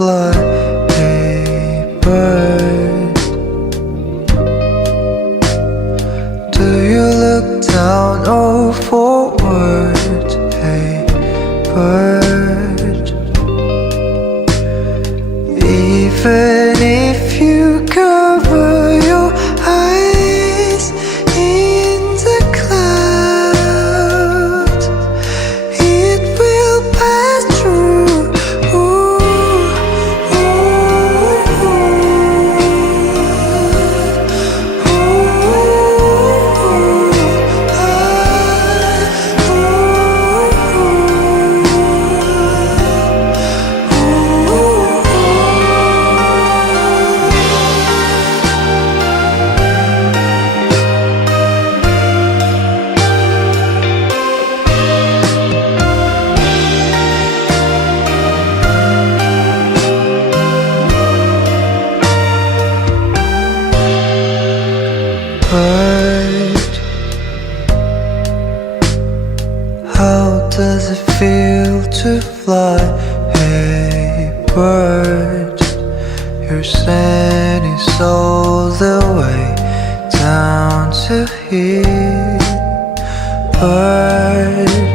fly. Hey bird, do you look down or forward? Hey bird, even if you cover your eyes in the clouds, it will pass through. Bird, how does it feel to fly? Hey bird, you're sending souls the way down to here. Bird,